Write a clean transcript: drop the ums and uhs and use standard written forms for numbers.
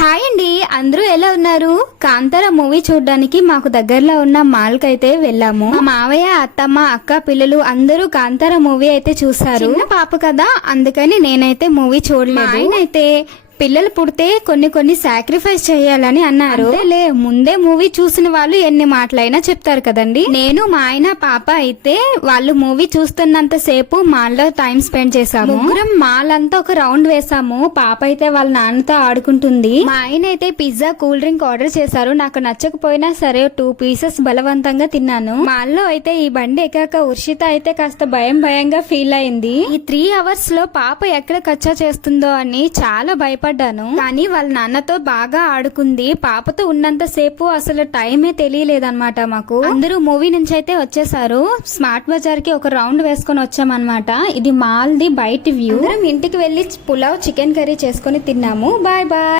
Hi అండి, అందరూ ఎలా ఉన్నారు? కాంతార మూవీ చూడడానికి మాకు దగ్గరలో ఉన్న మాల్ కి అయితే వెళ్ళాము. మా మావయ్య, అత్తమ్మ, అక్క, పిల్లలు అందరూ కాంతార మూవీ అయితే చూసారు. చిన్న పాప కదా, అందుకని నేనైతే మూవీ చూడలేదు. ఆయన అయితే పిల్లలు పుడితే కొన్ని సాక్రిఫైస్ చేయాలని అన్నారు. ముందే మూవీ చూసిన వాళ్ళు ఎన్ని మాటలైనా చెప్తారు కదండి. నేను మా ఆయన, పాప అయితే వాళ్ళు మూవీ చూస్తున్నంత సేపు మాల్ లో టైం స్పెండ్ చేసాము. ముగ్గురం మాల్ అంతా ఒక రౌండ్ వేసాము. పాప అయితే వాళ్ళ నాన్నతో ఆడుకుంటుంది. మా ఆయన అయితే పిజ్జా, కూల్ డ్రింక్ ఆర్డర్ చేశారు. నాకు నచ్చకపోయినా సరే 2 పీసెస్ బలవంతంగా తిన్నాను. మాల్ లో అయితే ఈ బండి ఎక్కాక ఉర్షిత అయితే కాస్త భయంగా ఫీల్ అయింది. ఈ 3 అవర్స్ లో పాప ఎక్కడ కచ్చా చేస్తుందో అని చాలా భయపడ్డాను. కానీ వాళ్ళ నాన్నతో బాగా ఆడుకుంది. పాపతో ఉన్నంత సేపు అసలు టైమే తెలియలేదన్నమాట మాకు. అందరూ మూవీ నుంచి అయితే వచ్చేసారు. స్మార్ట్ బజార్ కి ఒక రౌండ్ వేసుకొని వచ్చామన్నమాట. ఇది మాల్ ది బయట వ్యూ. ఇంటికి వెళ్లి పులావ్, చికెన్ కర్రీ చేసుకుని తిన్నాము. Bye bye.